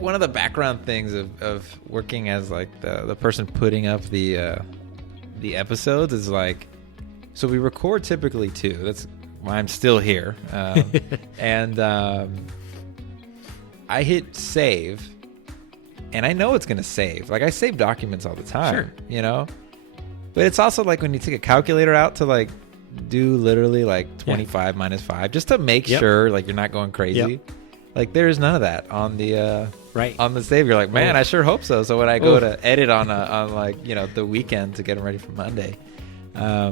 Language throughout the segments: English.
one of the background things of working as like the person putting up the episodes is like, so we record typically 2. That's why I'm still here. And I hit save, and I know it's going to save. Like, I save documents all the time, Sure. you know? But it's also like when you take a calculator out to like do literally like 25 minus 5, just to make sure like you're not going crazy. Yep. Like, there's none of that on the right on the save. You're like, man, I sure hope so. So when I go to edit on like, you know, the weekend to get them ready for Monday,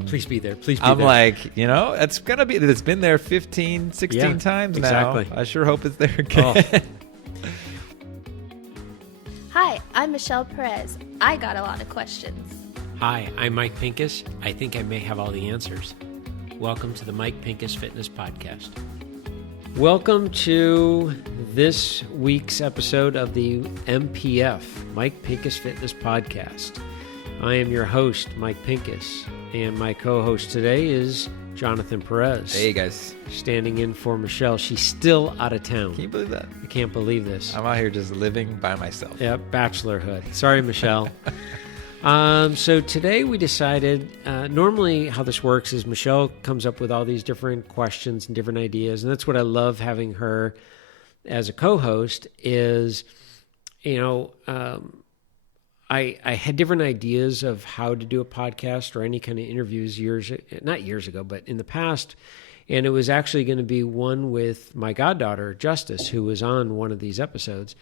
please be there. Please be I'm there. like, you know, it's gonna be. It's been there 15, 16 times now. exactly. I sure hope it's there again. Hi, I'm Michelle Perez. I got a lot of questions. Hi, I'm Mike Pincus. I think I may have all the answers. Welcome to the Mike Pincus Fitness Podcast. Welcome to this week's episode of the MPF, Mike Pincus Fitness Podcast. I am your host, Mike Pincus, and my co-host today is Jonathan Perez. Hey guys, Standing in for Michelle. She's still out of town. can you believe that? I can't believe this. I'm out here just living by myself. Yep, bachelorhood. Sorry, Michelle. So today we decided, normally how this works is Michelle comes up with all these different questions and different ideas. And that's what I love having her as a co-host is, you know, I had different ideas of how to do a podcast or any kind of interviews not years ago, but in the past. And it was actually going to be one with my goddaughter, Justice, who was on one of these episodes.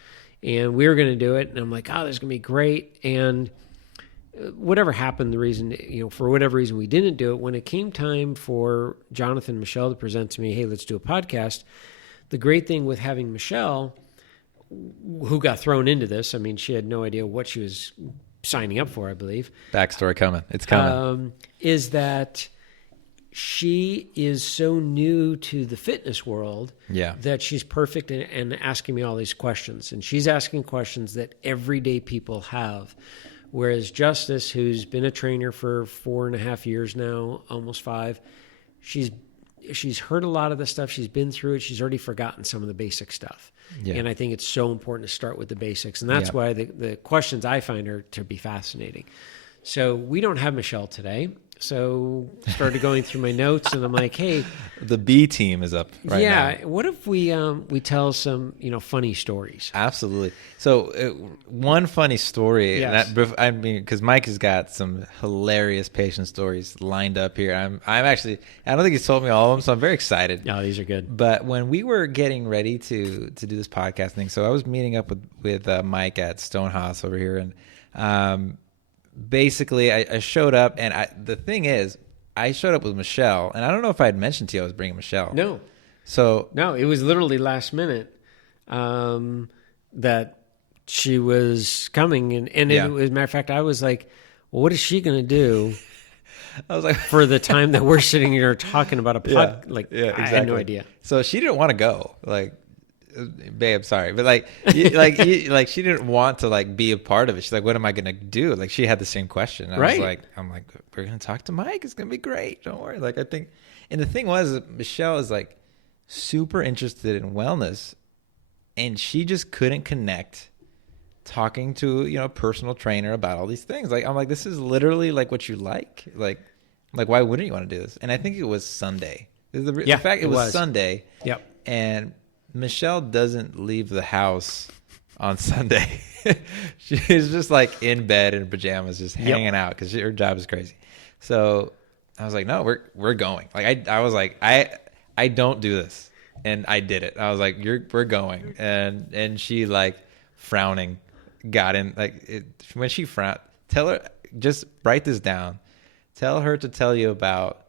And we were going to do it. And I'm like, oh, this is going to be great. And whatever happened, the reason, you know, for whatever reason we didn't do it, when it came time for Jonathan and Michelle to present to me, hey, let's do a podcast. The great thing with having Michelle, who got thrown into this, I mean, she had no idea what she was signing up for, I believe. Backstory coming. It's coming. Is that she is so new to the fitness world that she's perfect in asking me all these questions. And she's asking questions that everyday people have. Whereas Justice, who's been a trainer for 4.5 years now, almost 5, she's heard a lot of the stuff. She's been through it. She's already forgotten some of the basic stuff. Yeah. And I think it's so important to start with the basics. And that's why the questions I find are to be fascinating. So we don't have Michelle today. So started going through my notes, and I'm like, hey, the B team is up right now. Yeah, what if we tell some, you know, funny stories? Absolutely. So one funny story, Yes. I mean, because Mike has got some hilarious patient stories lined up here. I'm actually, I don't think he's told me all of them, so I'm very excited. No, these are good. But when we were getting ready to do this podcast thing, so I was meeting up with Mike at Stonehouse over here, and basically, I showed up, and the thing is, I showed up with Michelle, and I don't know if I had mentioned to you I was bringing Michelle. No, it was literally last minute that she was coming, and it was, as a matter of fact, I was like, well, what is she going to do? I was like, for the time that we're sitting here talking about a pod, exactly. I had no idea. So she didn't want to go, like. Babe, sorry, but like she didn't want to like be a part of it. She's like, "What am I gonna do?" Like she had the same question. I was like, "I'm like, we're gonna talk to Mike. It's gonna be great. Don't worry." Like I think, and the thing was, Michelle is like super interested in wellness, and she just couldn't connect talking to a personal trainer about all these things. Like I'm like, this is literally like what you like. Like why wouldn't you want to do this? And I think it was Sunday. The fact it was Sunday. Yep. And Michelle doesn't leave the house on Sunday. She's just like in bed in pajamas, just hanging out because her job is crazy. So I was like, no, we're going. Like I was like, I don't do this, and I did it. I was like, we're going, and she like frowning, got in when she frowned. Tell her, just write this down. Tell her to tell you about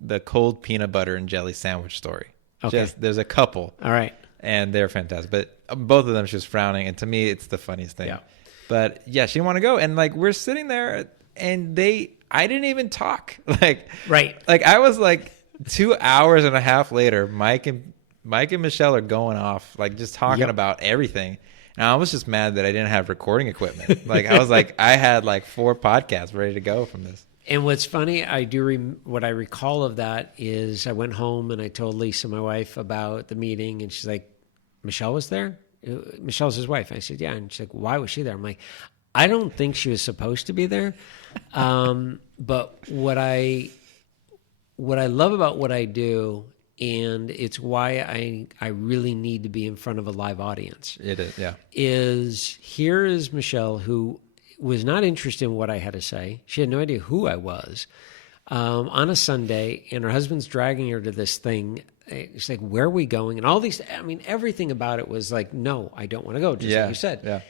the cold peanut butter and jelly sandwich story. Okay. There's a couple. All right. And they're fantastic. But both of them, she was frowning. And to me, it's the funniest thing. Yeah. But yeah, she didn't want to go. And like, we're sitting there and I didn't even talk. Like I was like 2 hours and a half later, Mike and Michelle are going off, like just talking about everything. And I was just mad that I didn't have recording equipment. Like I was like, I had like 4 podcasts ready to go from this. And what's funny, what I recall of that is I went home and I told Lisa, my wife, about the meeting, and she's like, Michelle was there? Michelle's his wife. I said, yeah. And she's like, why was she there? I'm like, I don't think she was supposed to be there. But what I love about what I do, and it's why I really need to be in front of a live audience. It is, yeah. Is here is Michelle, who was not interested in what I had to say. She had no idea who I was. On a Sunday, and her husband's dragging her to this thing. She's like, where are we going? And all these, I mean, everything about it was like, no, I don't want to go, just like you said. Yeah.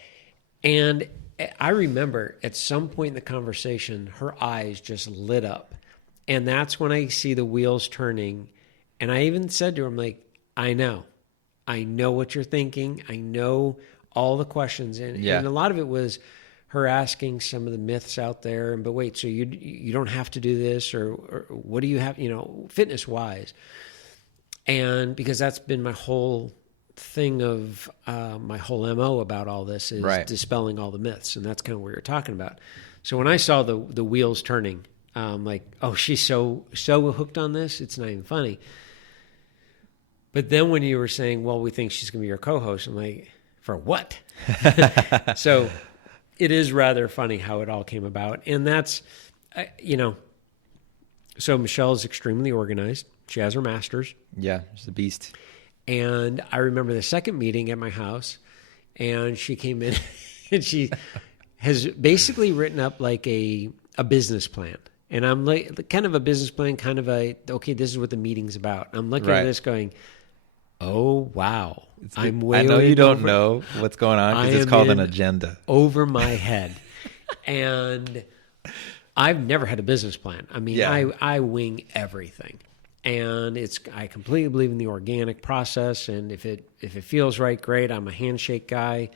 And I remember at some point in the conversation, her eyes just lit up. And that's when I see the wheels turning. And I even said to her, I'm like, I know what you're thinking. I know all the questions. And a lot of it was her asking some of the myths out there. But wait, so you don't have to do this, or what do you have, fitness wise? And because that's been my whole thing of my whole MO about all this is dispelling all the myths. And that's kind of what you're talking about. So when I saw the wheels turning, like, oh, she's so hooked on this, it's not even funny. But then when you were saying, well, we think she's going to be your co-host, I'm like, for what? So it is rather funny how it all came about. And that's, so Michelle is extremely organized. She has her master's. Yeah, she's a beast. And I remember the second meeting at my house, and she came in and she has basically written up like a business plan. And I'm like, kind of a business plan, kind of okay, this is what the meeting's about. I'm looking at this going, oh, wow. I know you don't know what's going on because it's called an agenda. Over my head. And I've never had a business plan. I mean, I wing everything. And I completely believe in the organic process. And if it feels right, great. I'm a handshake guy.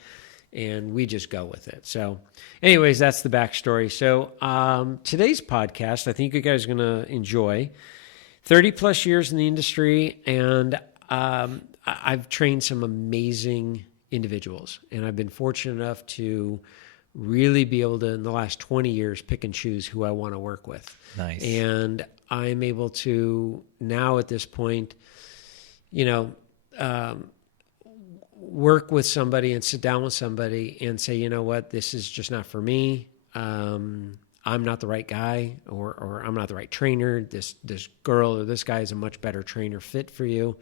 And we just go with it. So anyways, that's the backstory. So today's podcast, I think you guys are going to enjoy. 30 plus years in the industry, and I've trained some amazing individuals. And I've been fortunate enough to really be able to, in the last 20 years, pick and choose who I want to work with. Nice. And I'm able to now at this point, work with somebody and sit down with somebody and say, you know what, this is just not for me. I'm not the right guy, or I'm not the right trainer. This girl or this guy is a much better trainer fit for you.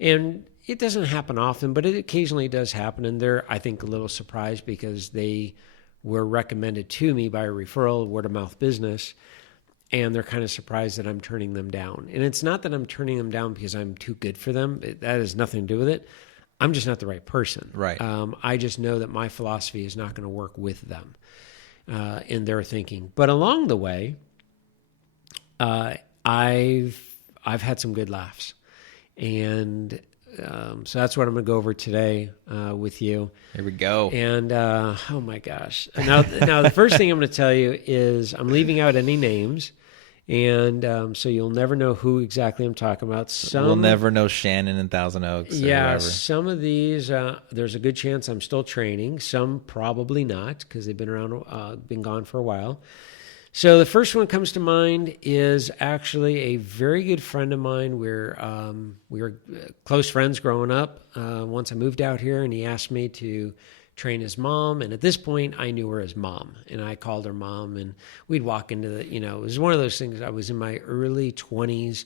And it doesn't happen often, but it occasionally does happen. And they're, I think, a little surprised because they were recommended to me by a referral, word of mouth business. And they're kind of surprised that I'm turning them down. And it's not that I'm turning them down because I'm too good for them. That has nothing to do with it. I'm just not the right person. Right. I just know that my philosophy is not going to work with them in their thinking. But along the way, I've had some good laughs. And so that's what I'm going to go over today with you. Here we go. And oh my gosh. Now the first thing I'm going to tell you is I'm leaving out any names. And so you'll never know who exactly I'm talking about. We'll never know Shannon in Thousand Oaks. Yeah, whoever. Some of these, there's a good chance I'm still training. Some probably not because they've been around, been gone for a while. So the first one comes to mind is actually a very good friend of mine. We were close friends growing up. Once I moved out here, and he asked me to train his mom. And at this point, I knew her as Mom. And I called her Mom. And we'd walk into it was one of those things. I was in my early 20s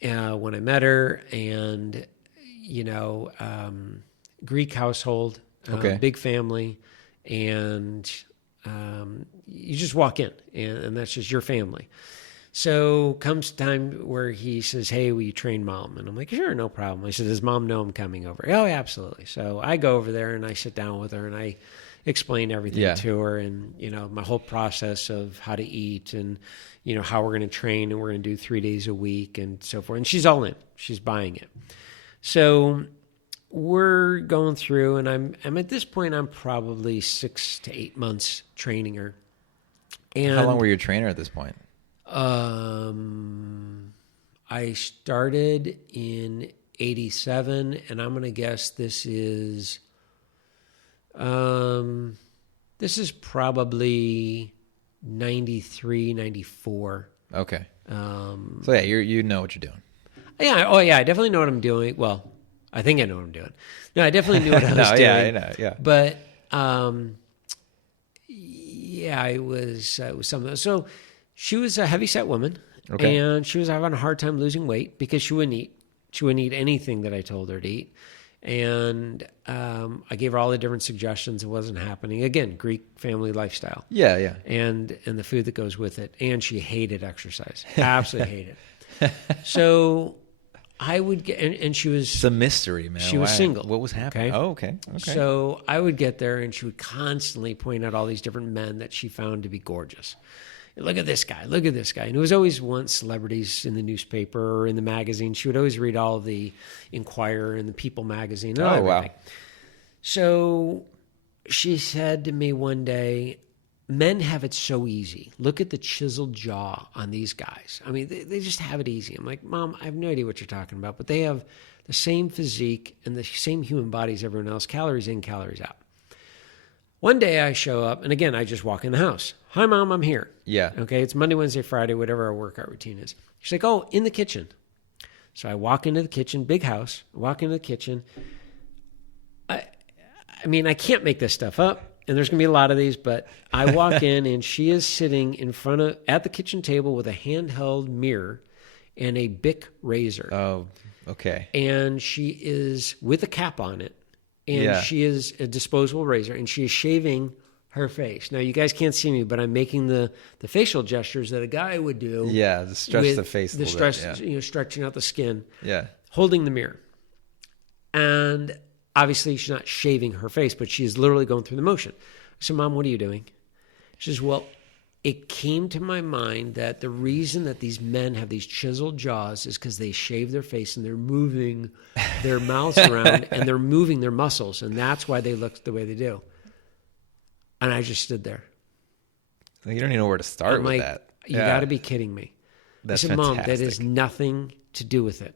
when I met her. And, Greek household, big family. And you just walk in, and that's just your family. So comes time where he says, hey, will you train Mom? And I'm like, sure, no problem. I said, does Mom know I'm coming over? Oh, yeah, absolutely. So I go over there and I sit down with her and I explain everything to her, and, my whole process of how to eat and, how we're going to train, and we're going to do 3 days a week and so forth. And she's all in. She's buying it. So we're going through, and I'm at this point, I'm probably 6 to 8 months training her. And how long were you a trainer at this point? I started in 87, and I'm going to guess this is probably 93, 94. Okay. So yeah, you know what you're doing. Yeah. Oh yeah. I definitely know what I'm doing. Well, I think I know what I'm doing. No, I definitely knew what I was No, doing. yeah, I know, yeah. But yeah, it was something. So she was a heavyset woman, Okay. and she was having a hard time losing weight because she wouldn't eat. She wouldn't eat anything that I told her to eat. And I gave her all the different suggestions. It wasn't happening. Again, Greek family lifestyle. Yeah, yeah. And the food that goes with it. And she hated exercise. Absolutely hated it. So I would get, and she was, It's a mystery, man. She was single. What was happening? Okay. Oh, okay. Okay. so I would get there and she would constantly point out all these different men that she found to be gorgeous. Look at this guy. Look at this guy. And it was always once celebrities in the newspaper or in the magazine. She would always read all of the Inquirer and the People magazine. And Oh, wow. everything. So she said to me one day, men have it so easy. Look at the chiseled jaw on these guys. I mean, they just have it easy. I'm like, Mom, I have no idea what you're talking about, but they have the same physique and the same human body as everyone else, calories in, calories out. One day I show up, and again, I just walk in the house. Hi, Mom, I'm here. Yeah. Okay, it's Monday, Wednesday, Friday, whatever our workout routine is. She's like, oh, in the kitchen. So I walk into the kitchen, big house, walk into the kitchen. I mean, I can't make this stuff up, and there's going to be a lot of these, but I walk in, and she is sitting at the kitchen table with a handheld mirror and a Bic razor. Oh, okay. And she is with a cap on it, and Yeah. she is a disposable razor, and she is shaving her face. Now, you guys can't see me, but I'm making the facial gestures that a guy would do. Yeah, to stretch with the face a the little stress, bit. stretching out the skin, Yeah. holding the mirror. And obviously, she's not shaving her face, but she's literally going through the motion. I said, Mom, what are you doing? She says, well, it came to my mind that the reason that these men have these chiseled jaws is because they shave their face and they're moving their mouths around and they're moving their muscles. And that's why they look the way they do. And I just stood there. You don't even know where to start I'm with like, that. you Yeah. got to be kidding me. That's I said, Mom, that fantastic. has nothing to do with it.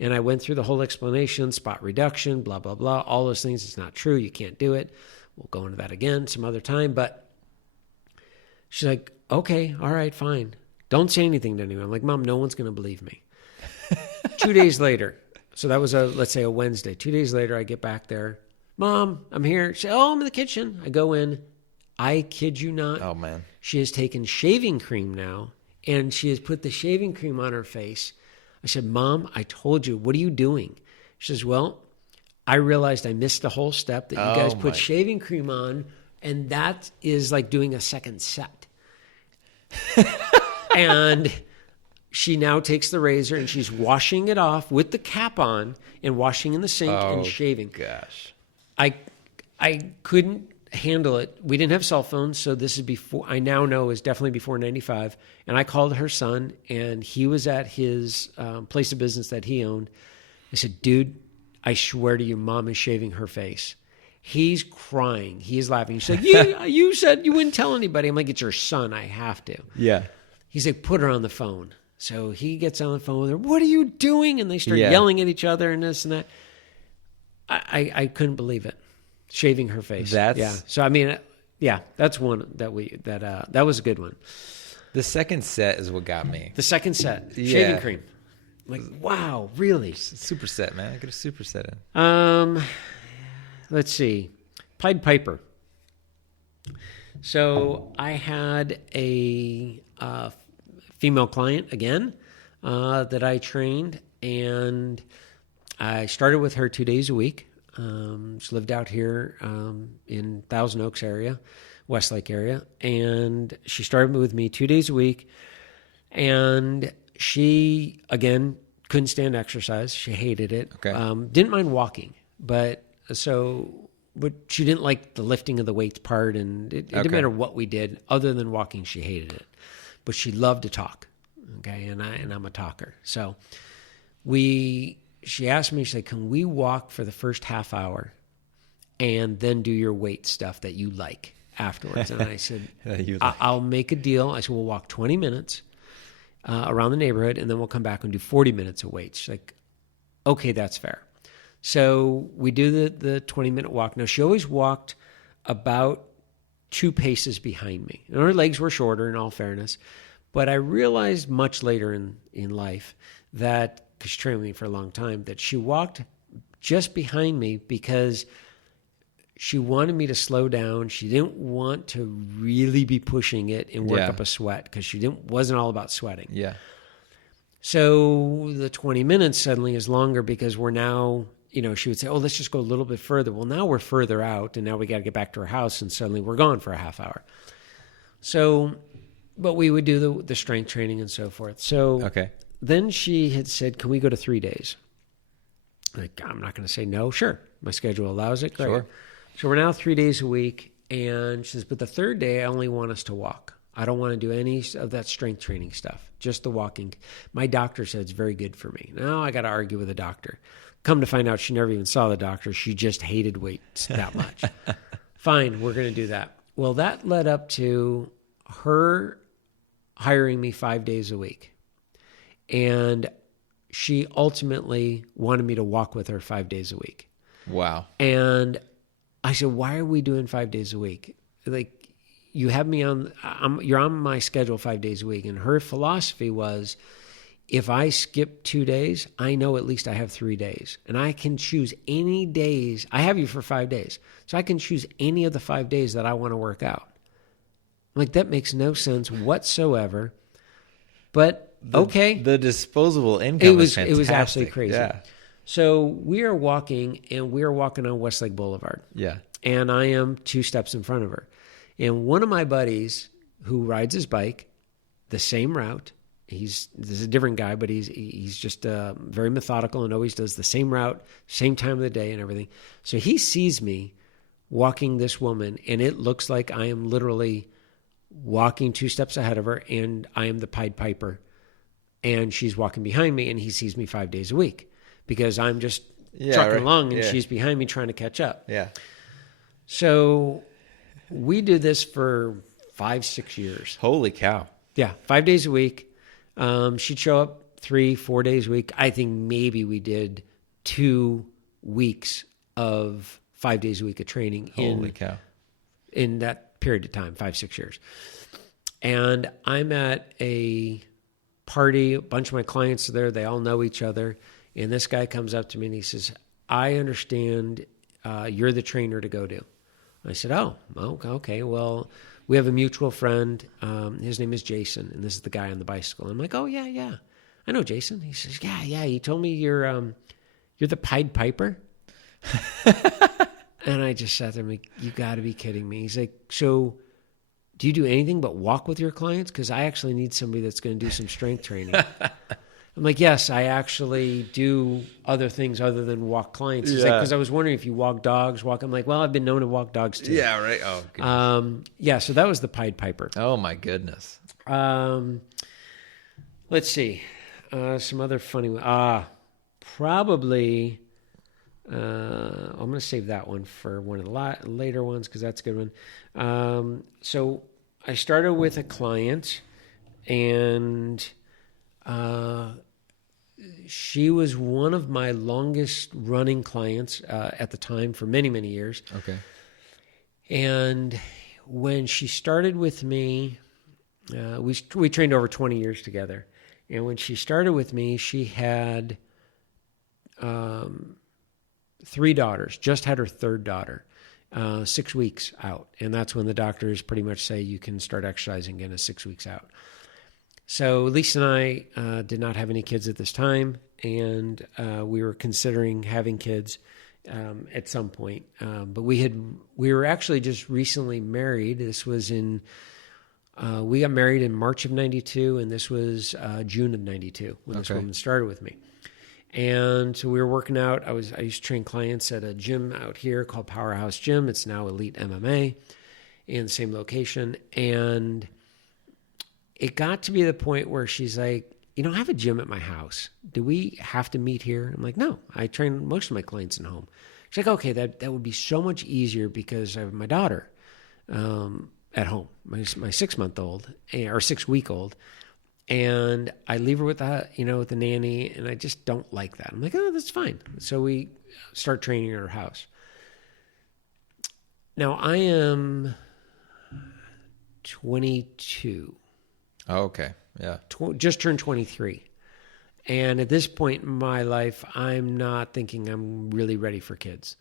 And I went through the whole explanation, spot reduction, blah, blah, blah, all those things. It's not true. You can't do it. We'll go into that again some other time. But she's like, okay, all right, fine. Don't say anything to anyone. I'm like, Mom, no one's going to believe me. 2 days later, so that was let's say a Wednesday. 2 days later, I get back there. Mom, I'm here. She said, oh, I'm in the kitchen. I go in. I kid you not. Oh, man. She has taken shaving cream now, and she has put the shaving cream on her face. I said, Mom, I told you, what are you doing? She says, well, I realized I missed a whole step that you guys Oh, put my. shaving cream on, and that is like doing a second set. And she now takes the razor and she's washing it off with the cap on and washing in the sink and Oh, shaving. Gosh. I couldn't handle it. We didn't have cell phones, so this is before, I now know is definitely before 95. And I called her son, and he was at his place of business that he owned. I said, dude, I swear to you, Mom is shaving her face. He's crying. He is laughing. He's like, yeah, you said you wouldn't tell anybody. I'm like, it's your son. I have to. Yeah. He's like, put her on the phone. So he gets on the phone with her. What are you doing? And they start Yeah. yelling at each other and this and that. I couldn't believe it. Shaving her face. That's- yeah. So I mean, yeah, that's one that that was a good one. The second set is what got me. The second set, Yeah. shaving cream. I'm like, wow, really? Super set, man. Get a super set in. Let's see, Pied Piper. So I had a female client again that I trained, and I started with her 2 days a week. She lived out here in Thousand Oaks area, Westlake area, and she started with me 2 days a week. And she, again, couldn't stand exercise. She hated it. Okay. Didn't mind walking, but she didn't like the lifting of the weights part, and it didn't Okay. matter what we did. Other than walking, she hated it. But she loved to talk. Okay, and I'm a talker. So she asked me, she's like, can we walk for the first half hour and then do your weight stuff that you like afterwards? And I said, You like- I'll make a deal. I said, we'll walk 20 minutes around the neighborhood, and then we'll come back and do 40 minutes of weights. She's like, okay, that's fair. So we do the 20-minute walk. Now, she always walked about 2 paces behind me. And her legs were shorter, in all fairness. But I realized much later in life that, because she trained with me for a long time, that she walked just behind me because she wanted me to slow down. She didn't want to really be pushing it and work up a sweat because wasn't all about sweating. Yeah. So the 20 minutes suddenly is longer because we're now, she would say, oh, let's just go a little bit further. Well, now we're further out and now we got to get back to our house and suddenly we're gone for a half hour. So, but we would do the strength training and so forth. So then she had said, can we go to 3 days? Like, I'm not going to say no. Sure. My schedule allows it. Great. Sure. So we're now 3 days a week. And she says, but the third day, I only want us to walk. I don't want to do any of that strength training stuff, just the walking. My doctor said it's very good for me. Now I got to argue with the doctor. Come to find out, she never even saw the doctor. She just hated weights that much. Fine, we're going to do that. Well, that led up to her hiring me 5 days a week. And she ultimately wanted me to walk with her 5 days a week. Wow. And I said, why are we doing 5 days a week? Like, you have me you're on my schedule 5 days a week. And her philosophy was, if I skip 2 days, I know at least I have 3 days. And I can choose any days. I have you for 5 days. So I can choose any of the 5 days that I want to work out. I'm like, that makes no sense whatsoever. But okay. The disposable income is fantastic. It was absolutely crazy. Yeah. So we are walking on Westlake Boulevard. Yeah. And I am 2 steps in front of her. And one of my buddies who rides his bike, the same route, this is a different guy, but he's just very methodical and always does the same route, same time of the day and everything. So he sees me walking this woman, and it looks like I am literally walking 2 steps ahead of her, and I am the Pied Piper. And she's walking behind me, and he sees me 5 days a week because I'm just trucking along, and she's behind me trying to catch up. Yeah. So we did this for 5-6 years. Holy cow. Yeah, 5 days a week. She'd show up 3-4 days a week. I think maybe we did 2 weeks of 5 days a week of training. Holy cow. In that period of time, 5-6 years. And I'm at a party, a bunch of my clients are there, they all know each other, and this guy comes up to me and he says, I understand you're the trainer to go to. I said, oh, okay, well, we have a mutual friend, his name is Jason, and this is the guy on the bicycle. I'm like, oh, yeah, I know Jason. He says, yeah, he told me you're the Pied Piper. And I just sat there and I'm like, you got to be kidding me. He's like, so do you do anything but walk with your clients? Because I actually need somebody that's going to do some strength training. I'm like, yes, I actually do other things other than walk clients. He's like, because I was wondering if you walk dogs, I'm like, well, I've been known to walk dogs too. Yeah, right. Oh, goodness. Yeah, so that was the Pied Piper. Oh, my goodness. Let's see. Some other funny one. Probably, I'm going to save that one for one of the later ones because that's a good one. So I started with a client, and she was one of my longest running clients at the time for many, many years. Okay. And when she started with me, we trained over 20 years together. And when she started with me, she had 3 daughters, just had her 3rd daughter, 6 weeks out. And that's when the doctors pretty much say you can start exercising again at 6 weeks out. So Lisa and I did not have any kids at this time, and we were considering having kids at some point. But we were actually just recently married. This was we got married in March of 92, and this was June of 92 when this woman started with me. And so we were working out. I used to train clients at a gym out here called Powerhouse Gym. It's now Elite MMA in the same location. And it got to be the point where she's like, I have a gym at my house. Do we have to meet here? I'm like, no, I train most of my clients at home. She's like, okay, that would be so much easier because I have my daughter at home, my 6-month-old or 6-week-old. And I leave her with with the nanny, and I just don't like that. I'm like, oh, that's fine. So we start training at her house. Now I am 22. Oh, okay. Yeah. Just turned 23. And at this point in my life, I'm not thinking I'm really ready for kids.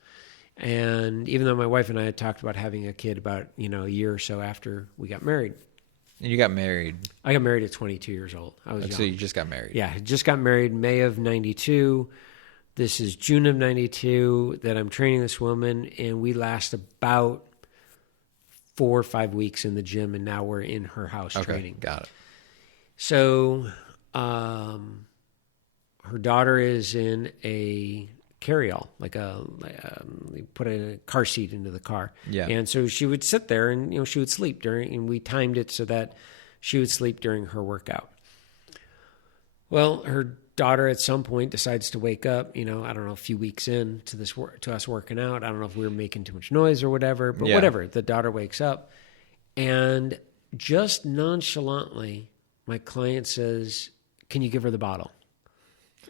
And even though my wife and I had talked about having a kid about, a year or so after we got married. And you got married. I got married at 22 years old. I was young. So you just got married. Yeah, I just got married May of 92. This is June of 92 that I'm training this woman, and we last about 4 or 5 weeks in the gym, and now we're in her house training. Got it. So her daughter is in a carry-all, they put a car seat into the car. Yeah. And so she would sit there and, she would sleep and we timed it so that she would sleep during her workout. Well, her daughter at some point decides to wake up, I don't know, a few weeks in to us working out. I don't know if we were making too much noise or whatever, but whatever. The daughter wakes up and just nonchalantly, my client says, "Can you give her the bottle?"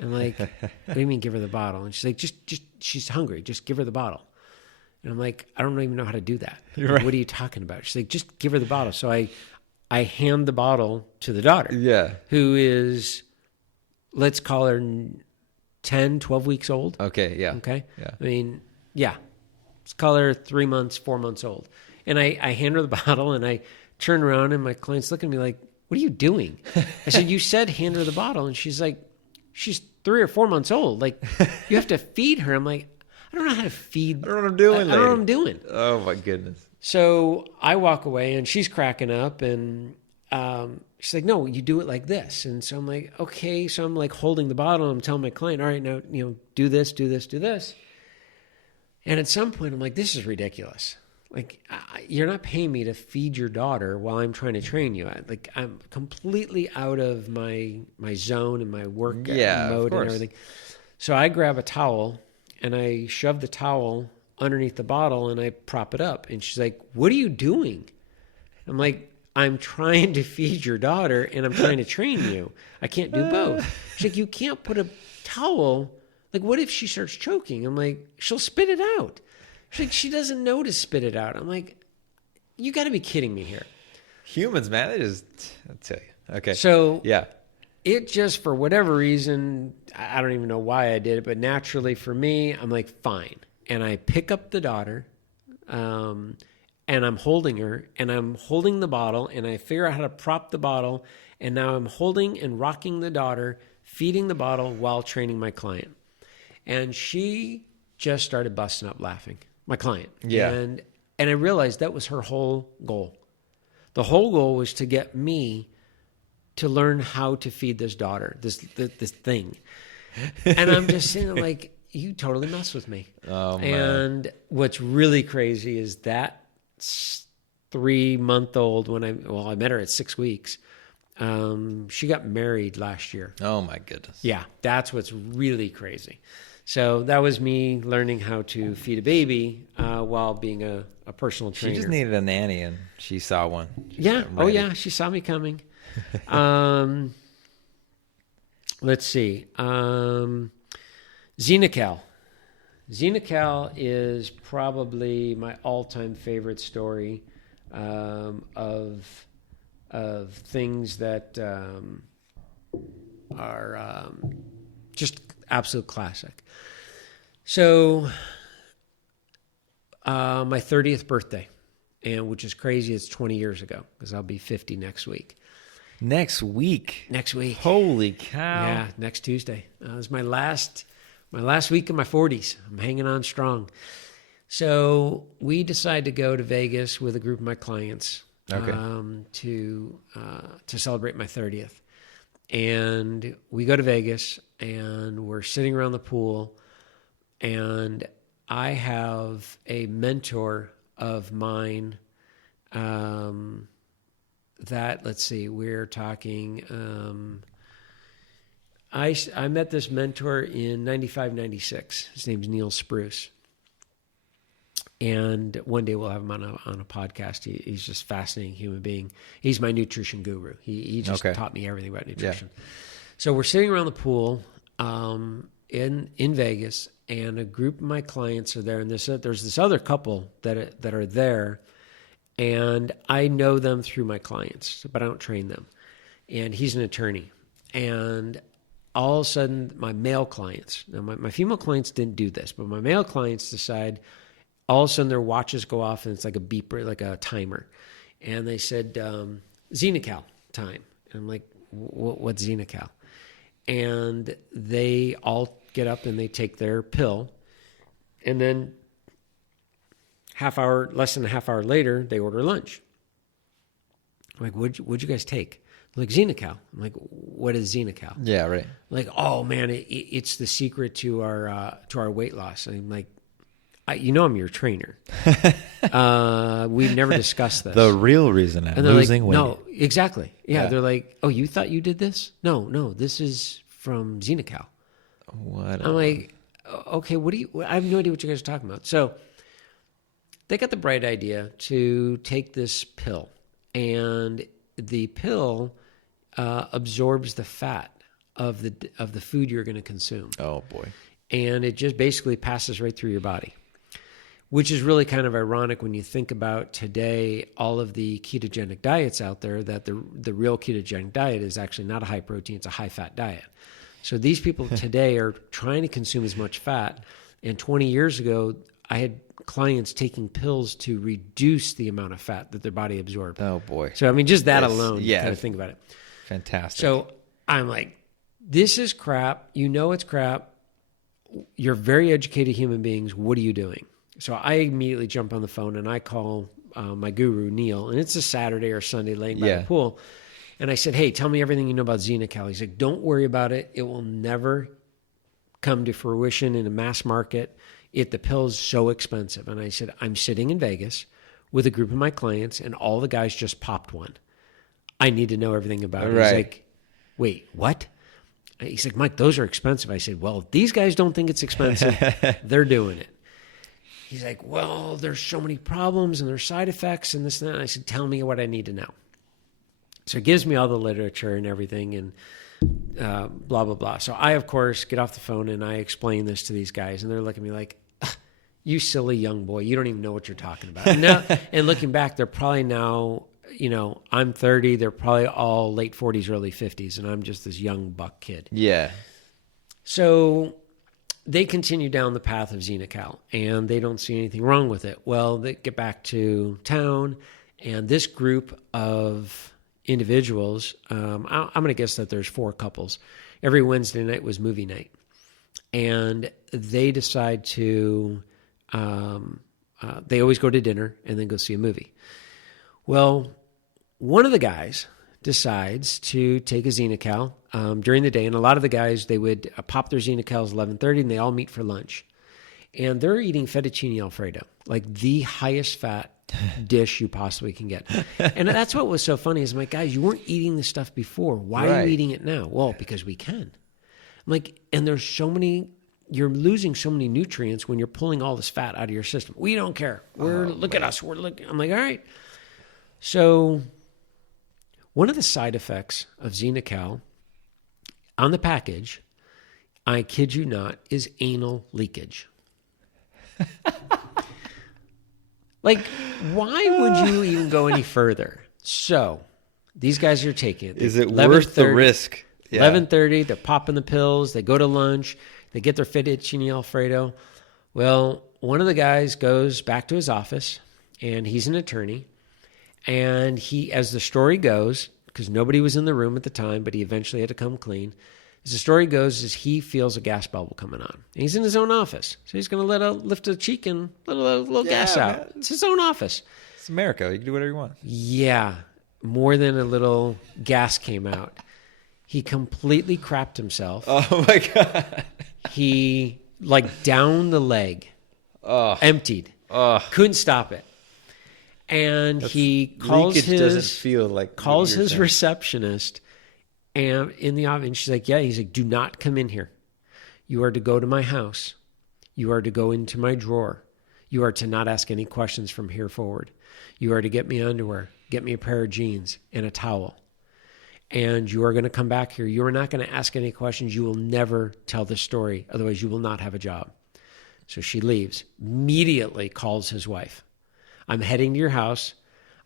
I'm like, "What do you mean give her the bottle?" And she's like, just she's hungry. Just give her the bottle. And I'm like, "I don't even know how to do that. Like, what are you talking about?" She's like, "Just give her the bottle." So I hand the bottle to the daughter. Yeah. Who is, let's call her 10, 12 weeks old. Okay. Yeah. Okay. Yeah. I mean, yeah. Let's call her 3 months, 4 months old. And I hand her the bottle and I turn around and my client's looking at me like, "What are you doing?" I said, "You said hand her the bottle." And she's like, "She's 3 or 4 months old. Like, you have to feed her." I'm like, "I don't know how to feed. I don't know what I'm doing. I don't know what I'm doing." Oh my goodness. So I walk away and she's cracking up and she's like, "No, you do it like this." And so I'm like, "Okay." So I'm like holding the bottle. And I'm telling my client, "All right, now, do this, do this, do this." And at some point I'm like, "This is ridiculous. Like, you're not paying me to feed your daughter while I'm trying to train you. I'm completely out of my zone and my work mode and everything." So I grab a towel and I shove the towel underneath the bottle and I prop it up. And she's like, "What are you doing?" I'm like, "I'm trying to feed your daughter and I'm trying to train you. I can't do both." She's like, "You can't put a towel. Like, what if she starts choking?" I'm like, "She'll spit it out." She's like, "She doesn't know to spit it out." I'm like, "You got to be kidding me here." Humans, man, I'll tell you. Okay. So yeah, it just, for whatever reason, I don't even know why I did it, but naturally for me, I'm like, fine. And I pick up the daughter, and I'm holding her, and I'm holding the bottle, and I figure out how to prop the bottle, and now I'm holding and rocking the daughter, feeding the bottle while training my client. And she just started busting up laughing. My client. Yeah. And I realized that was her whole goal. The whole goal was to get me to learn how to feed this daughter, this thing. And I'm just sitting there like, you totally mess with me. Oh, man. And what's really crazy is that 3-month-old, I met her at 6 weeks. She got married last year. Oh my goodness. Yeah. That's what's really crazy. So that was me learning how to feed a baby while being a personal trainer. She just needed a nanny, and she saw one. Yeah. Oh, yeah. She saw me coming. Let's see. Xenocal. Xenocal is probably my all-time favorite story of things that are just absolute classic. So, my 30th birthday, and which is crazy, it's 20 years ago because I'll be 50 next week. Next week? Holy cow. Yeah, next Tuesday. It's my last week in my 40s. I'm hanging on strong. So we decided to go to Vegas with a group of my clients to celebrate my 30th. And we go to Vegas, and we're sitting around the pool, and I have a mentor of mine that, let's see, we're talking, I met this mentor in 95, 96. His name's Neil Spruce. And one day we'll have him on a podcast. He's just a fascinating human being. He's my nutrition guru. He just taught me everything about nutrition. Yeah. So we're sitting around the pool in Vegas, and a group of my clients are there. And there's this other couple that are there, and I know them through my clients, but I don't train them. And he's an attorney. And all of a sudden my male clients, now my female clients didn't do this, but my male clients decide all of a sudden their watches go off and it's like a beeper, like a timer. And they said, Xenical time. And I'm like, what's Xenical? And they all get up and they take their pill. And then less than a half hour later, they order lunch. I'm like, what'd you guys take? I'm like, Xenical. I'm like, what is Xenical? Yeah, right. Like, oh man, it's the secret to our weight loss. And I'm like, I'm your trainer. We've never discussed this. The real reason I'm losing weight. No, exactly. Yeah, they're like, oh, you thought you did this? No, this is from Xenical. What? I'm like, okay, I have no idea what you guys are talking about. So they got the bright idea to take this pill, and the pill absorbs the fat of the food you're going to consume. Oh boy. And it just basically passes right through your body, which is really kind of ironic when you think about today, all of the ketogenic diets out there, that the real ketogenic diet is actually not a high protein, it's a high fat diet. So these people today are trying to consume as much fat. And 20 years ago, I had clients taking pills to reduce the amount of fat that their body absorbed. Oh boy. So, I mean, just that alone, you kind of think about it. Fantastic. So I'm like, this is crap. You know it's crap. You're very educated human beings. What are you doing? So I immediately jump on the phone and I call my guru, Neil, and it's a Saturday or Sunday laying by the pool. And I said, hey, tell me everything you know about Xenical. He's like, don't worry about it. It will never come to fruition in a mass market. The pill's so expensive. And I said, I'm sitting in Vegas with a group of my clients and all the guys just popped one. I need to know everything about it. He's like, wait, what? He's like, Mike, those are expensive. I said, well, these guys don't think it's expensive. They're doing it. He's like, well, there's so many problems and there's side effects and this and that. And I said, tell me what I need to know. So it gives me all the literature and everything and blah, blah, blah. So I, of course, get off the phone and I explain this to these guys. And they're looking at me like, you silly young boy. You don't even know what you're talking about. And looking back, they're probably now, I'm 30. They're probably all late 40s, early 50s. And I'm just this young buck kid. Yeah. So they continue down the path of Xenical and they don't see anything wrong with it. Well, they get back to town and this group of individuals, I'm going to guess that there's 4 couples. Every Wednesday night was movie night. And they decide to, they always go to dinner and then go see a movie. Well, one of the guys decides to take a Xenical during the day. And a lot of the guys, they would pop their Xenicals 11:30 and they all meet for lunch. And they're eating fettuccine Alfredo, like the highest fat dish you possibly can get. And that's what was so funny is I'm like, guys, you weren't eating this stuff before. Why are you eating it now? Well, because we can. I'm like, and there's so many, you're losing so many nutrients when you're pulling all this fat out of your system. We don't care. Look at us. We're looking. I'm like, all right. So one of the side effects of Xenical on the package, I kid you not, is anal leakage. Like, why would you even go any further? So these guys are taking it. Is it worth the risk? 11:30, they're popping the pills. They go to lunch. They get their fettuccine Alfredo. Well, one of the guys goes back to his office, and he's an attorney. And he, as the story goes, because nobody was in the room at the time, but he eventually had to come clean. As the story goes, is he feels a gas bubble coming on. And he's in his own office. So he's going to lift a cheek and let a little gas out. Man. It's his own office. It's America. You can do whatever you want. Yeah. More than a little gas came out. He completely crapped himself. Oh, my God. He, down the leg. Emptied. Couldn't stop it. And he calls his receptionist and in the office. And she's like, yeah. He's like, do not come in here. You are to go to my house. You are to go into my drawer. You are to not ask any questions from here forward. You are to get me underwear, get me a pair of jeans and a towel. And you are going to come back here. You are not going to ask any questions. You will never tell the story. Otherwise, you will not have a job. So she leaves, immediately calls his wife. I'm heading to your house.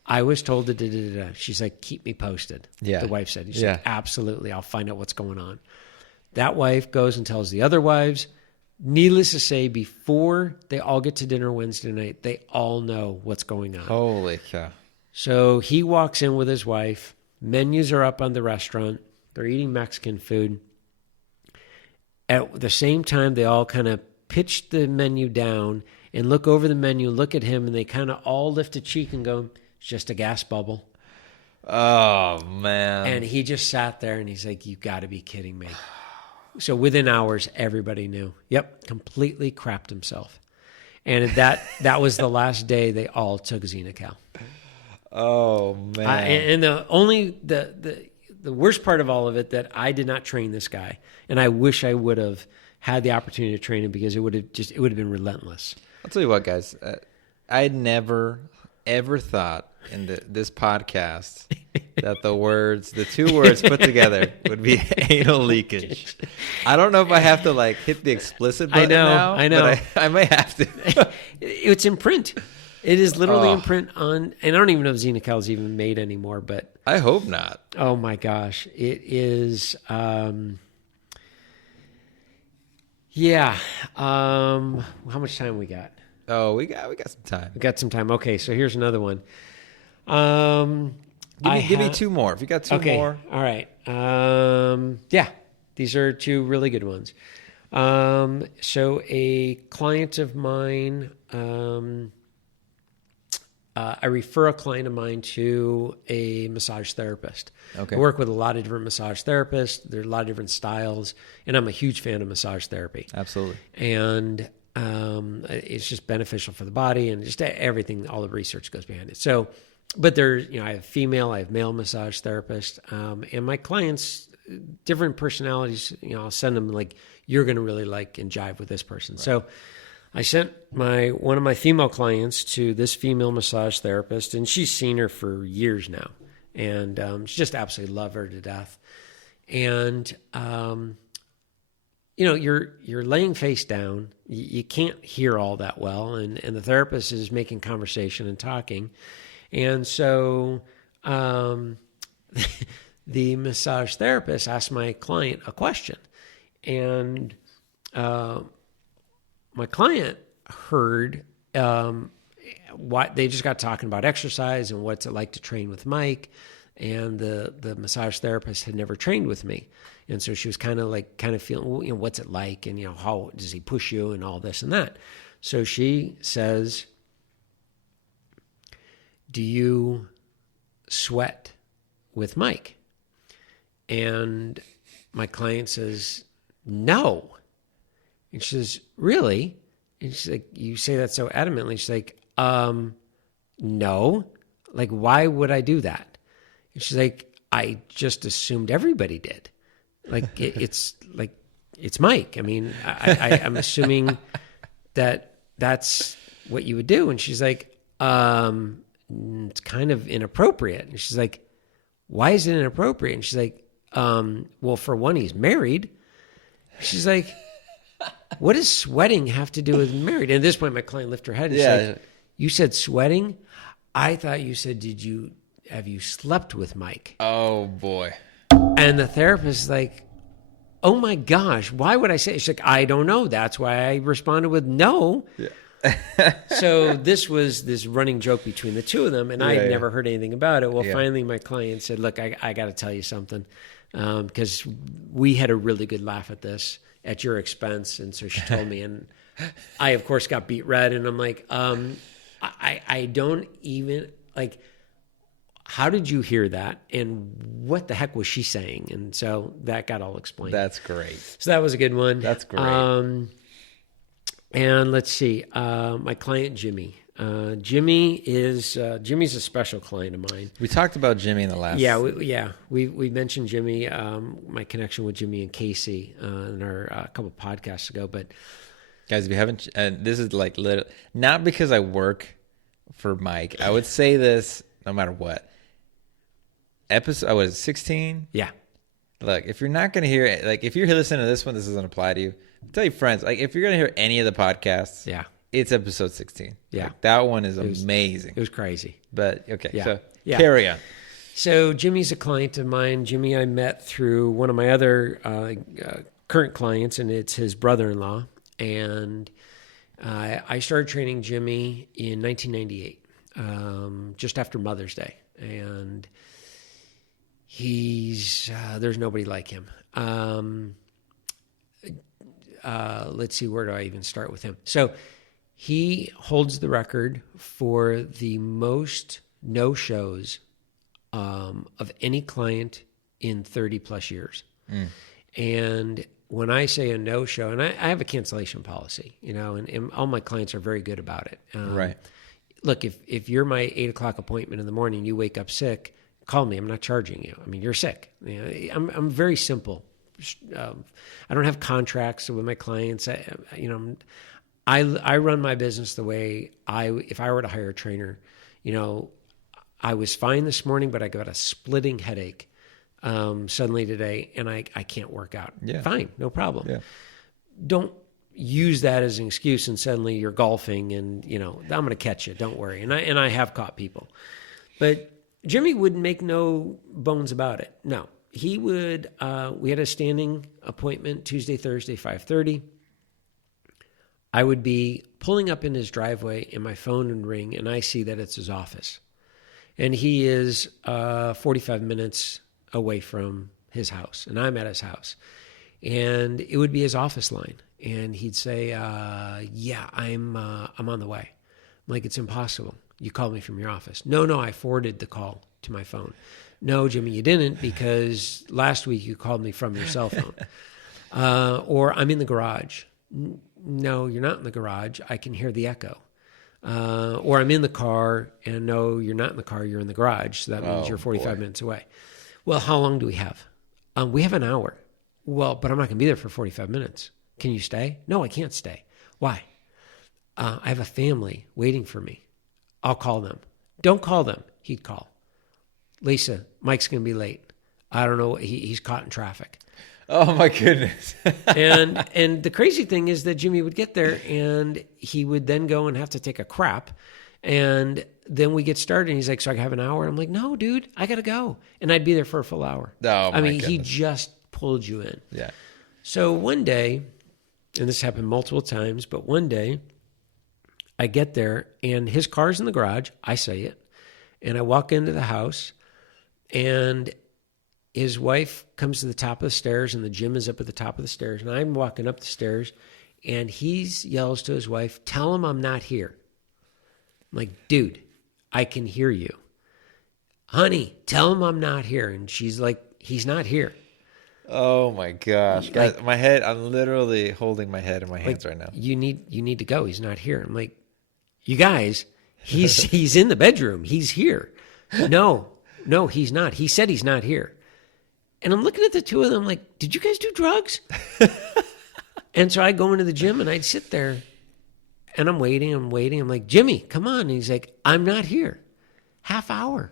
I was told to She's like, keep me posted. Yeah. The wife said. She's like, absolutely. I'll find out what's going on. That wife goes and tells the other wives. Needless to say, before they all get to dinner Wednesday night, they all know what's going on. Holy cow. So he walks in with his wife. Menus are up on the restaurant. They're eating Mexican food. At the same time, they all kind of pitch the menu down and look over the menu, look at him, and they kind of all lift a cheek and go, it's just a gas bubble. Oh, man. And he just sat there and he's like, you got to be kidding me. So within hours, everybody knew. Yep, completely crapped himself. And that was the last day they all took Xenical. Oh, man. And the worst part of all of it, that I did not train this guy, and I wish I would have had the opportunity to train him, because it would have been relentless. I'll tell you what, guys. I'd never ever thought in this podcast that the two words put together would be anal leakage. I don't know if I have to hit the explicit button now. I know. But I may have to. It's in print. It is literally in print on, and I don't even know if Xenical is even made anymore, but I hope not. Oh my gosh. It is, yeah. How much time we got? Oh, we got some time. We got some time. Okay, so here's another one. Give me two more. If you got two more. All right. Yeah, these are two really good ones. So a client of mine, I refer a client of mine to a massage therapist. Okay. I work with a lot of different massage therapists. There are a lot of different styles, and I'm a huge fan of massage therapy. Absolutely. And it's just beneficial for the body, and just everything, all the research goes behind it. So, but there's, I have female, I have male massage therapists, and my clients, different personalities, I'll send them you're going to really like and jive with this person. Right. So I sent one of my female clients to this female massage therapist, and she's seen her for years now, and she just absolutely love her to death. And you're laying face down, you can't hear all that well, and the therapist is making conversation and talking, and so the massage therapist asked my client a question, and my client heard what they just got talking about exercise and what's it like to train with Mike, and the massage therapist had never trained with me, and so she was kind of feeling, what's it like, and how does he push you and all this and that. So she says, "Do you sweat with Mike?" And my client says, "No." And she says, "Really?" And she's like, "You say that so adamantly." She's like, "No. Why would I do that?" And she's like, "I just assumed everybody did. It's Mike. I mean, I'm assuming that that's what you would do." And she's like, "It's kind of inappropriate." And she's like, "Why is it inappropriate?" And she's like, "Well, for one, he's married." She's like, "What does sweating have to do with married?" And at this point, my client lifted her head and she's like, "You said sweating? I thought you said, have you slept with Mike?" Oh, boy. And the therapist is like, "Oh my gosh, why would I say it?" She's like, "I don't know. That's why I responded with no." Yeah. So this was this running joke between the two of them, and I had never heard anything about it. Well, finally, my client said, "Look, I got to tell you something, because we had a really good laugh at this at your expense." And so she told me, and I, of course, got beat red, and I'm like, I don't even, how did you hear that? And what the heck was she saying? And so that got all explained. That's great. So that was a good one. That's great. And let's see, my client, Jimmy. Jimmy's a special client of mine. We talked about Jimmy in the last. We mentioned Jimmy, my connection with Jimmy and Casey in our couple podcasts ago. But guys, if you haven't, this is not because I work for Mike. I would say this no matter what. Episode, I was 16. Yeah. Look, if you're not going to hear it, if you're listening to this one, this doesn't apply to you. Tell your friends, if you're going to hear any of the podcasts, it's episode 16. Yeah. That one is amazing. It was crazy. But, okay, so carry on. So Jimmy's a client of mine. Jimmy I met through one of my other current clients, and it's his brother-in-law. And I started training Jimmy in 1998, just after Mother's Day. And there's nobody like him. Let's see, where do I even start with him? So he holds the record for the most no-shows of any client in 30 plus years. And when I say a no-show, and I have a cancellation policy, and all my clients are very good about it. Right. Look, if you're my 8 o'clock appointment in the morning, you wake up sick, call me. I'm not charging you. I mean, you're sick. I'm very simple. I don't have contracts with my clients. I run my business the way if I were to hire a trainer, I was fine this morning, but I got a splitting headache suddenly today, and I can't work out. Yeah. Fine, no problem. Yeah. Don't use that as an excuse, and suddenly you're golfing, and I'm going to catch you. Don't worry. And I have caught people, but Jimmy would make no bones about it. No, he would. We had a standing appointment Tuesday, Thursday, 5:30. I would be pulling up in his driveway, and my phone would ring, and I see that it's his office. And he is 45 minutes away from his house, and I'm at his house. And it would be his office line. And he'd say, yeah, I'm on the way. I'm like, it's impossible. You called me from your office. No, I forwarded the call to my phone. No, Jimmy, you didn't, because last week you called me from your cell phone. Or I'm in the garage. No, you're not in the garage. I can hear the echo. Or I'm in the car, and no, you're not in the car, you're in the garage. So that means you're 45 minutes away. Well, how long do we have? We have an hour. Well, but I'm not going to be there for 45 minutes. Can you stay? No, I can't stay. Why? I have a family waiting for me. I'll call them. Don't call them. He'd call. Lisa, Mike's going to be late. I don't know. He's caught in traffic. Oh my goodness. and the crazy thing is that Jimmy would get there, and he would then go and have to take a crap. And then we get started, and he's like, so I have an hour? I'm like, no, dude, I got to go. And I'd be there for a full hour. Oh, I mean, my he goodness. just pulled you in. Yeah. So one day, and this happened multiple times, but one day I get there, and his car's in the garage. I say it. And I walk into the house, and his wife comes to the top of the stairs, and the gym is up at the top of the stairs. And I'm walking up the stairs, and he yells to his wife, tell him I'm not here. I'm like, dude, I can hear you. Honey, tell him I'm not here. And she's like, he's not here. Oh my gosh. Guys, I'm literally holding my head in my hands right now. You need to go. He's not here. I'm like, you guys, he's in the bedroom. He's here. No, he's not. He said he's not here. And I'm looking at the two of them like, did you guys do drugs? And so I go into the gym, and I'd sit there, and I'm waiting. I'm like, Jimmy, come on. And he's like, I'm not here. Half hour.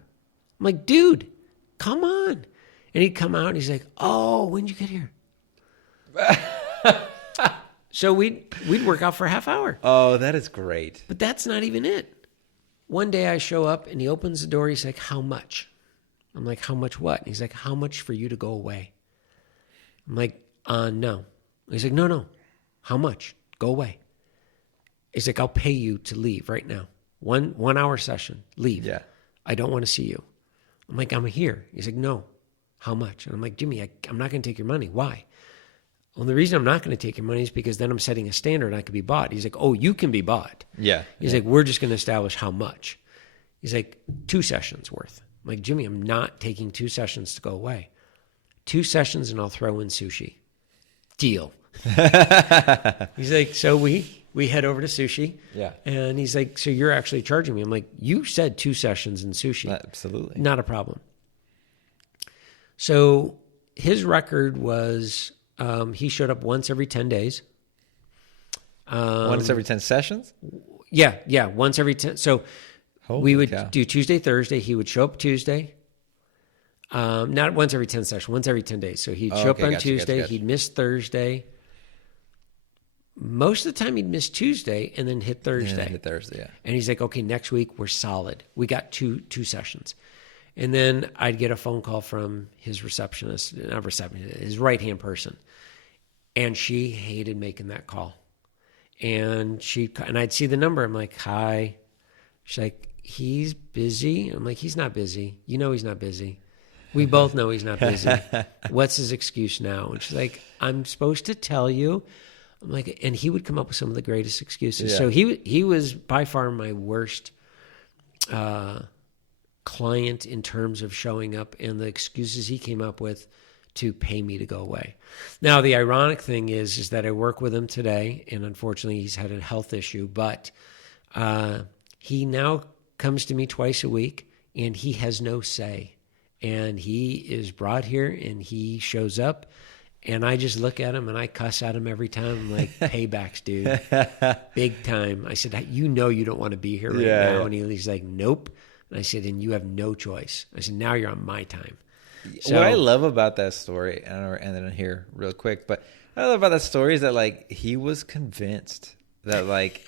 I'm like, dude, come on. And he'd come out, and he's like, oh, when'd you get here? So we'd work out for a half hour. Oh, that is great. But that's not even it. One day I show up, and he opens the door. He's like, how much? I'm like, how much what? And he's like, how much for you to go away? I'm like, no. He's like, no. How much? Go away. He's like, I'll pay you to leave right now. 1 hour session. Leave. Yeah. I don't want to see you. I'm like, I'm here. He's like, no. How much? And I'm like, Jimmy, I'm not going to take your money. Why? Well, the reason I'm not going to take your money is because then I'm setting a standard and I could be bought. He's like, oh, you can be bought. Yeah. He's like, we're just going to establish how much. He's like, 2 sessions worth. I'm like, Jimmy, I'm not taking 2 sessions to go away. 2 sessions and I'll throw in sushi. Deal. He's like, so we head over to sushi. Yeah. And he's like, so you're actually charging me? I'm like, you said 2 sessions in sushi. Absolutely. Not a problem. So his record was he showed up once every 10 days. Once every 10 sessions? Yeah. Once every 10. So we would cow. do Tuesday, Thursday. He would show up Tuesday. Not once every 10 sessions, once every 10 days. So he'd show up on Tuesday. Gotcha. He'd miss Thursday. Most of the time he'd miss Tuesday and then hit Thursday. Yeah. And he's like, okay, next week we're solid. We got two sessions. And then I'd get a phone call from his receptionist, his right-hand person. And she hated making that call. And I'd see the number. I'm like, hi. She's like, he's busy. I'm like, he's not busy. You know he's not busy. We both know he's not busy. What's his excuse now? And she's like, I'm supposed to tell you. I'm like, and he would come up with some of the greatest excuses. Yeah. So he was by far my worst client in terms of showing up and the excuses he came up with to pay me to go away. Now, the ironic thing is that I work with him today, and unfortunately he's had a health issue, but he now comes to me twice a week, and he has no say. And he is brought here, and he shows up, and I just look at him, and I cuss at him every time. I'm like, paybacks, dude. Big time. I said, you know you don't want to be here right now. And he's like, nope. And I said, and you have no choice. I said, now you're on my time. So, what I love about that story, and I'm going to end it here real quick, but what I love about that story is that, like, he was convinced that, like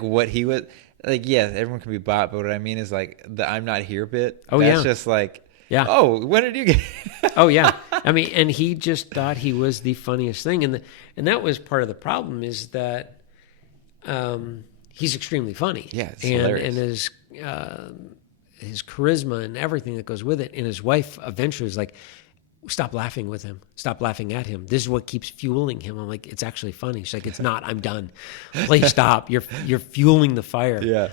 what he was, like, yeah, everyone can be bought, but what I mean is, like, the I'm not here bit. Oh, that's yeah. just like, yeah. Oh, when did you get Oh, yeah. I mean, and he just thought he was the funniest thing. And that was part of the problem is that he's extremely funny. Yeah, it's and hilarious. And his charisma and everything that goes with it. And his wife eventually was like, stop laughing with him. Stop laughing at him. This is what keeps fueling him. I'm like, it's actually funny. She's like, it's not. I'm done. Please stop. You're fueling the fire. Yeah.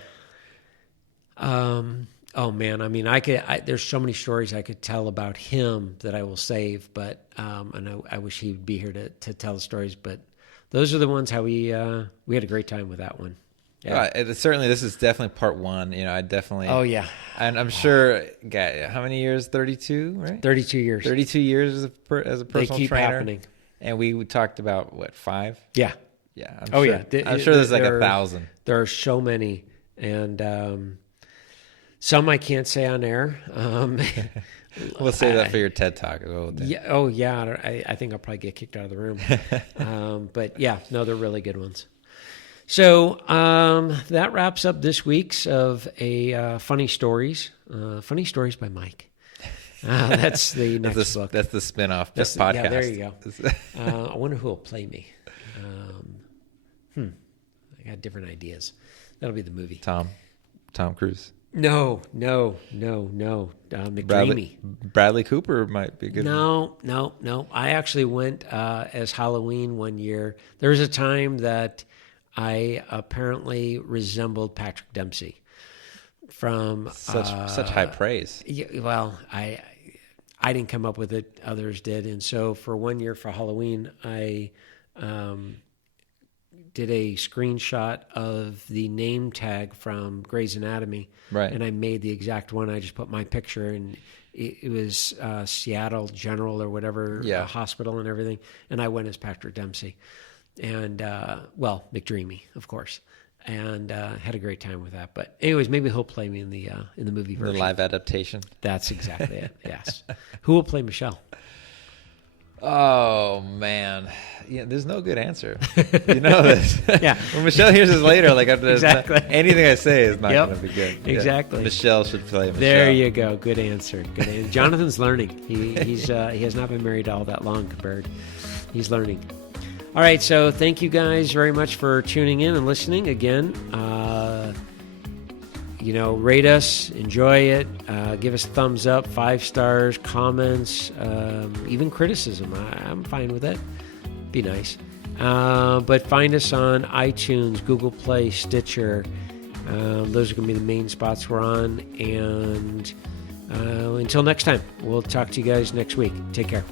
Oh man. I mean, there's so many stories I could tell about him that I will save, but, and I wish he would be here to tell the stories, but those are the ones how we had a great time with that one. Yeah. Certainly, this is definitely part one. You know, I definitely. Oh yeah. And I'm sure. God, how many years? 32, right? 32 years. 32 years as a personal They keep trainer. happening. And we talked about what, 5? Yeah. Yeah. I'm sure there's like 1,000. There are so many, and some I can't say on air. We'll save that for your TED Talk. Yeah. Oh yeah. I think I'll probably get kicked out of the room. But yeah, no, they're really good ones. So that wraps up this week's of a funny stories by Mike. That's the next book. That's the spinoff podcast. Yeah, there you go. I wonder who will play me. I got different ideas. That'll be the movie. Tom Cruise. No. McDreamy. Bradley Cooper might be a good. No. I actually went as Halloween one year. There was a time that I apparently resembled Patrick Dempsey from such high praise. Yeah, well, I didn't come up with it; others did. And so, for one year for Halloween, I did a screenshot of the name tag from Grey's Anatomy, right? And I made the exact one. I just put my picture, and it was Seattle General or whatever hospital and everything, and I went as Patrick Dempsey. And, McDreamy, of course, and had a great time with that. But anyways, maybe he'll play me in the movie version. The live adaptation. That's exactly it, yes. Who will play Michelle? Oh, man. Yeah, there's no good answer. You know this. Yeah. When Michelle hears this later, like exactly. Anything I say is not going to be good. Exactly. Yeah. Michelle should play Michelle. There you go. Good answer. Jonathan's learning. He has not been married all that long compared. He's learning. All right, so thank you guys very much for tuning in and listening again. Rate us, enjoy it, give us a thumbs up, 5 stars, comments, even criticism. I'm fine with it. Be nice. But find us on iTunes, Google Play, Stitcher. Those are going to be the main spots we're on. And until next time, we'll talk to you guys next week. Take care.